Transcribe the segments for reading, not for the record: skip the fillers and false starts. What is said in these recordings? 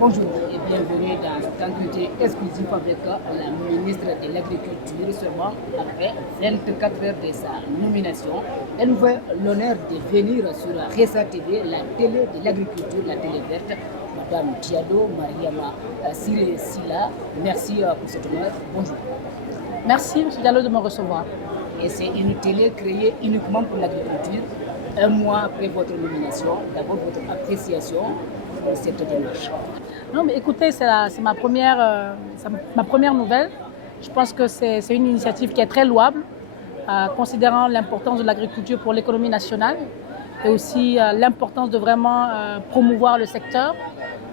Bonjour et bienvenue dans cet entretien exclusif avec la ministre de l'Agriculture, seulement après 24 heures de sa nomination. Elle nous fait l'honneur de venir sur Ressa TV, la télé de l'agriculture, la télé verte. Madame Diado Mariama Siré Silla, merci pour cette honneur. Bonjour. Merci, M. Diallo, de me recevoir. Et c'est une télé créée uniquement pour l'agriculture. Un mois après votre nomination, d'abord votre appréciation de cette démarche. Non, mais écoutez, c'est ma première nouvelle. Je pense que c'est une initiative qui est très louable, considérant l'importance de l'agriculture pour l'économie nationale et aussi l'importance de vraiment promouvoir le secteur,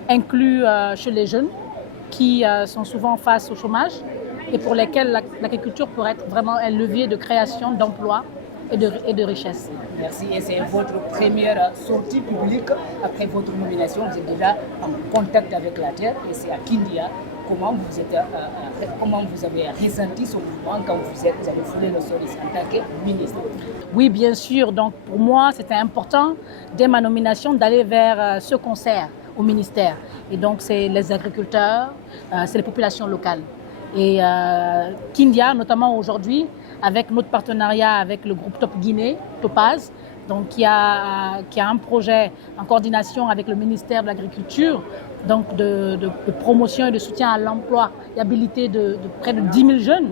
inclus chez les jeunes qui sont souvent face au chômage et pour lesquels l'agriculture pourrait être vraiment un levier de création d'emplois et de richesse. Merci. Et c'est votre première sortie publique après votre nomination. Vous êtes déjà en contact avec la terre et c'est à Kindia. Comment vous avez ressenti ce mouvement quand vous avez foulé le sol en tant que ministre? Oui, bien sûr. Donc pour moi, c'était important dès ma nomination d'aller vers ce concert au ministère. Et donc c'est les agriculteurs, c'est les populations locales. Et Kindia, notamment aujourd'hui, avec notre partenariat avec le groupe Top Guinée, Topaz, donc qui a un projet en coordination avec le ministère de l'Agriculture, donc de promotion et de soutien à l'employabilité de près de 10 000 jeunes.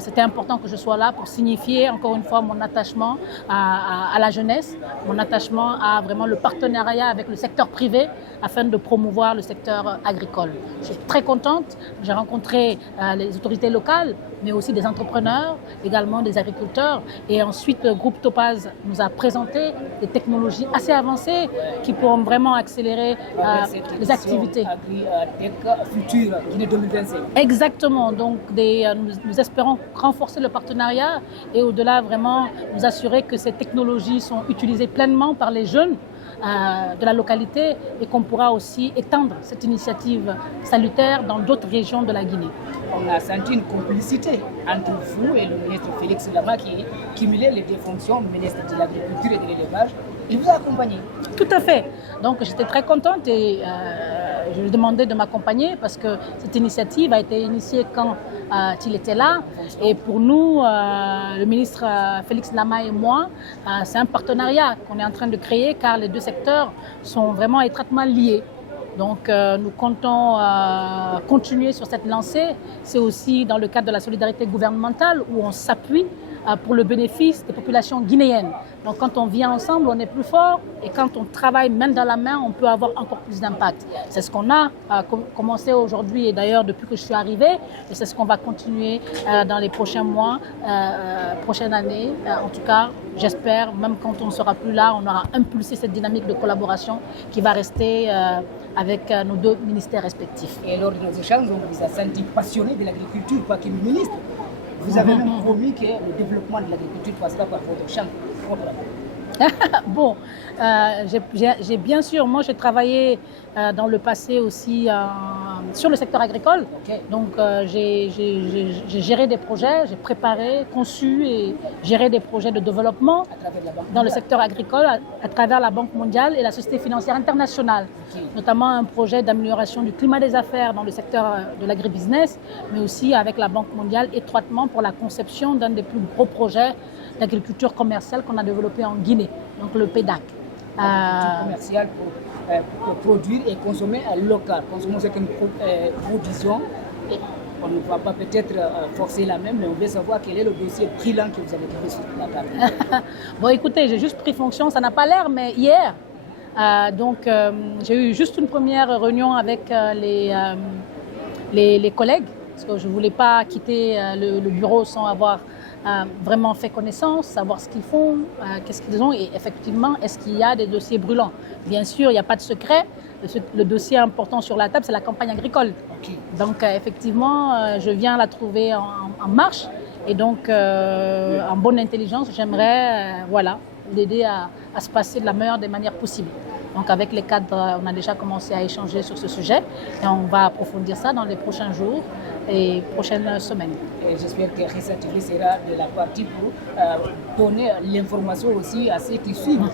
C'était important que je sois là pour signifier encore une fois mon attachement à la jeunesse, mon attachement à vraiment le partenariat avec le secteur privé afin de promouvoir le secteur agricole. Je suis très contente, j'ai rencontré les autorités locales, mais aussi des entrepreneurs, également des agriculteurs. Et ensuite, le groupe Topaz nous a présenté des technologies assez avancées qui pourront vraiment accélérer les activités. Agri-Tech Future Guinée 2025. Exactement, donc nous espérons renforcer le partenariat et au-delà vraiment nous assurer que ces technologies sont utilisées pleinement par les jeunes de la localité et qu'on pourra aussi étendre cette initiative salutaire dans d'autres régions de la Guinée. On a senti une complicité entre vous et le ministre Félix Lama qui cumulait les deux fonctions, ministre de l'Agriculture et de l'Élevage. Il vous a accompagné. Tout à fait. Donc j'étais très contente et je lui ai demandé de m'accompagner parce que cette initiative a été initiée quand il était là. Et pour nous, le ministre Félix Lama et moi, c'est un partenariat qu'on est en train de créer car les deux secteurs sont vraiment étroitement liés. Donc nous comptons continuer sur cette lancée. C'est aussi dans le cadre de la solidarité gouvernementale où on s'appuie pour le bénéfice des populations guinéennes. Donc quand on vient ensemble, on est plus fort et quand on travaille main dans la main, on peut avoir encore plus d'impact. C'est ce qu'on a commencé aujourd'hui et d'ailleurs depuis que je suis arrivée et c'est ce qu'on va continuer dans les prochains mois, prochaines années. En tout cas, j'espère, même quand on ne sera plus là, on aura impulsé cette dynamique de collaboration qui va rester avec nos deux ministères respectifs. Et lors de nos échanges, on vous a senti passionné de l'agriculture, pas qu'une ministre. Vous avez même promis que le développement de l'agriculture passera par votre champ. Bon, j'ai bien sûr, moi j'ai travaillé dans le passé aussi sur le secteur agricole. Okay. Donc j'ai géré des projets, j'ai préparé, conçu et géré des projets de développement dans le secteur agricole à travers la Banque mondiale et la Société financière internationale. Okay. Notamment un projet d'amélioration du climat des affaires dans le secteur de l'agribusiness, mais aussi avec la Banque mondiale étroitement pour la conception d'un des plus gros projets d'agriculture commerciale qu'on a développé en Guinée, donc le PEDAC. L'agriculture commerciale pour produire et consommer local. Consommer ce que nous produisons. Et on ne va pas peut-être forcer la même, mais on veut savoir quel est le dossier brillant que vous avez trouvé sur la table. Bon, écoutez, j'ai juste pris fonction, ça n'a pas l'air, mais hier, j'ai eu juste une première réunion avec les collègues, parce que je ne voulais pas quitter le bureau sans avoir vraiment fait connaissance, savoir ce qu'ils font, qu'est-ce qu'ils ont et effectivement, est-ce qu'il y a des dossiers brûlants. Bien sûr, il n'y a pas de secret. Le dossier important sur la table, c'est la campagne agricole. Okay. Donc effectivement, je viens la trouver en marche et donc en bonne intelligence, j'aimerais l'aider à se passer de la meilleure des manières possibles. Donc avec les cadres, on a déjà commencé à échanger sur ce sujet et on va approfondir ça dans les prochains jours et prochaines semaines. Et j'espère que Ressa TV sera de la partie pour donner l'information aussi à ceux qui suivent,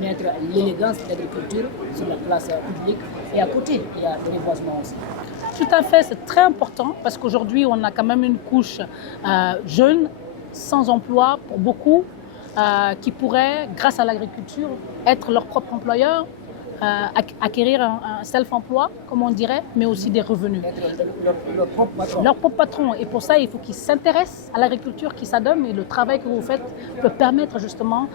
mettre l'élégance de l'agriculture sur la place publique Et à côté, il y a le reboisement aussi. Tout à fait, c'est très important parce qu'aujourd'hui, on a quand même une couche jeune, sans emploi pour beaucoup, qui pourraient, grâce à l'agriculture, être leur propre employeur, acquérir un self-emploi, comme on dirait, mais aussi des revenus. Leur propre patron. Leur propre patron. Et pour ça, il faut qu'ils s'intéressent à l'agriculture qui s'adonne. Et le travail que vous faites peut permettre justement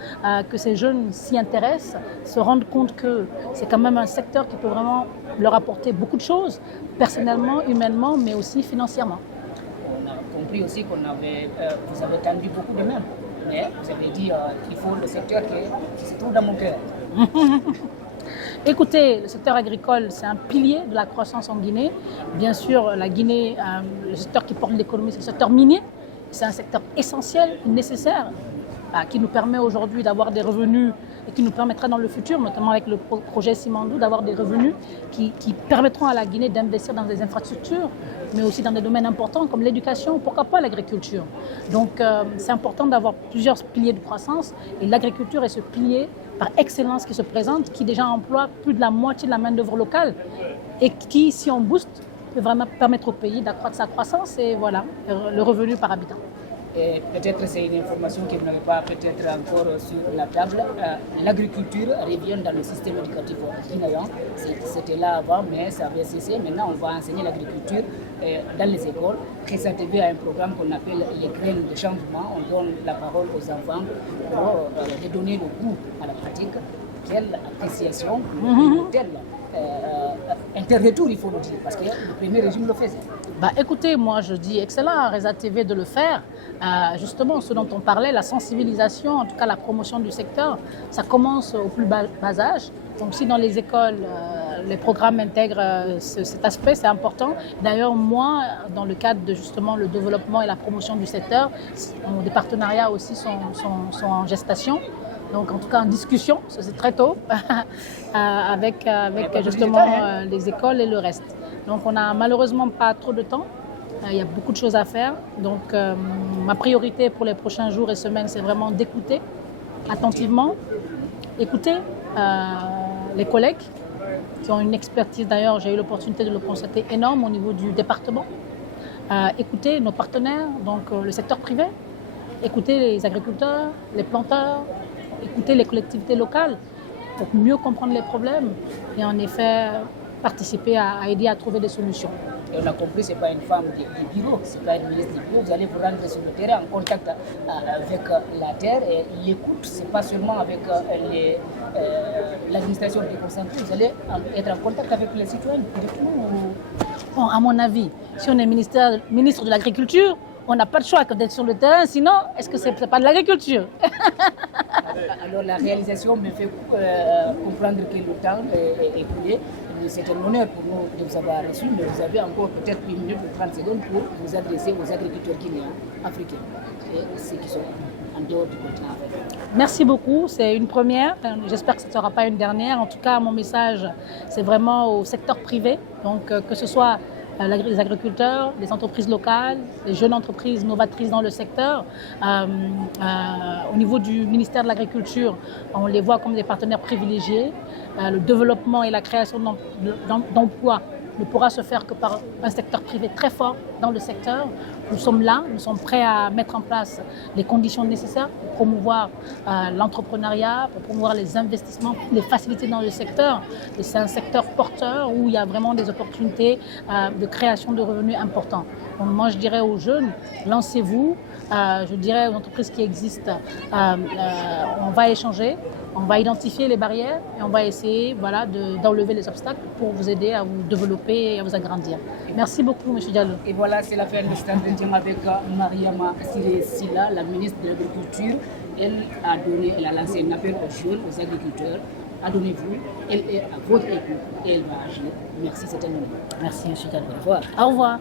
que ces jeunes s'y intéressent, se rendent compte que c'est quand même un secteur qui peut vraiment leur apporter beaucoup de choses, personnellement, humainement, mais aussi financièrement. On a compris aussi qu'on avait, vous avez tendu beaucoup de mains. Mais vous avez dit qu'il faut le secteur qui se trouve dans mon cœur. Écoutez, le secteur agricole, c'est un pilier de la croissance en Guinée. Bien sûr, la Guinée, le secteur qui porte l'économie, c'est le secteur minier. C'est un secteur essentiel, nécessaire, qui nous permet aujourd'hui d'avoir des revenus et qui nous permettra dans le futur, notamment avec le projet Simandou, d'avoir des revenus qui permettront à la Guinée d'investir dans des infrastructures, mais aussi dans des domaines importants comme l'éducation, pourquoi pas l'agriculture. Donc c'est important d'avoir plusieurs piliers de croissance et l'agriculture est ce pilier par excellence qui se présente, qui déjà emploie plus de la moitié de la main-d'œuvre locale et qui, si on booste, peut vraiment permettre au pays d'accroître sa croissance et voilà, le revenu par habitant. Et peut-être c'est une information que vous n'avez pas peut-être encore sur la table. L'agriculture revient dans le système éducatif guinéen. C'était là avant, mais ça avait cessé. Maintenant, on va enseigner l'agriculture dans les écoles. Pressa TV a un programme qu'on appelle les graines de changement. On donne la parole aux enfants pour les donner le goût à la pratique. Quelle appréciation, quel inter-retour, il faut le dire, parce que le premier régime le faisait. Écoutez, moi je dis excellent à Reza TV de le faire. Justement, ce dont on parlait, la sensibilisation, en tout cas la promotion du secteur, ça commence au plus bas âge. Donc si dans les écoles, les programmes intègrent cet aspect, c'est important. D'ailleurs, moi, dans le cadre de justement le développement et la promotion du secteur, des partenariats aussi sont en gestation. Donc en tout cas en discussion, c'est très tôt, avec justement les écoles et le reste. Donc on n'a malheureusement pas trop de temps, il y a beaucoup de choses à faire. Donc ma priorité pour les prochains jours et semaines, c'est vraiment d'écouter attentivement, écouter les collègues qui ont une expertise, d'ailleurs j'ai eu l'opportunité de le constater, énorme au niveau du département, écouter nos partenaires, donc le secteur privé, écouter les agriculteurs, les planteurs, écouter les collectivités locales pour mieux comprendre les problèmes et en effet participer à aider à trouver des solutions. Et on a compris, ce n'est pas une femme du bureau, ce n'est pas une ministre du bureau. Vous allez vous rendre sur le terrain en contact avec la terre et l'écoute, ce n'est pas seulement avec l'administration déconcentrée, vous allez être en contact avec les citoyens directement. Bon, à mon avis, si on est ministre de l'Agriculture, on n'a pas de choix que d'être sur le terrain, sinon, est-ce que ce n'est pas de l'agriculture? Alors la réalisation me fait comprendre que le temps est écoulé. C'est un honneur pour nous de vous avoir reçu, mais vous avez encore peut-être une minute ou 30 secondes pour vous adresser aux agriculteurs guinéens, africains et ceux qui sont en dehors du continent africain. Merci beaucoup, c'est une première, j'espère que ce ne sera pas une dernière. En tout cas, mon message, c'est vraiment au secteur privé, donc que ce soit les agriculteurs, les entreprises locales, les jeunes entreprises novatrices dans le secteur. Au niveau du ministère de l'Agriculture, on les voit comme des partenaires privilégiés. Le développement et la création d'emplois ne pourra se faire que par un secteur privé très fort dans le secteur. Nous sommes là, nous sommes prêts à mettre en place les conditions nécessaires pour promouvoir l'entrepreneuriat, pour promouvoir les investissements, les facilités dans le secteur. Et c'est un secteur porteur où il y a vraiment des opportunités de création de revenus importants. Donc moi je dirais aux jeunes, lancez-vous. Je dirais aux entreprises qui existent, on va échanger. On va identifier les barrières et on va essayer d'enlever les obstacles pour vous aider à vous développer et à vous agrandir. Merci beaucoup, M. Diallo. Et voilà, c'est la fin de cet entretien avec Mariama Silla, la ministre de l'Agriculture. Elle a lancé un appel aux jeunes, aux agriculteurs. Adonnez-vous, elle est à votre écoute et elle va agir. Merci, c'est un honneur. Merci, M. Diallo. Au revoir. Au revoir.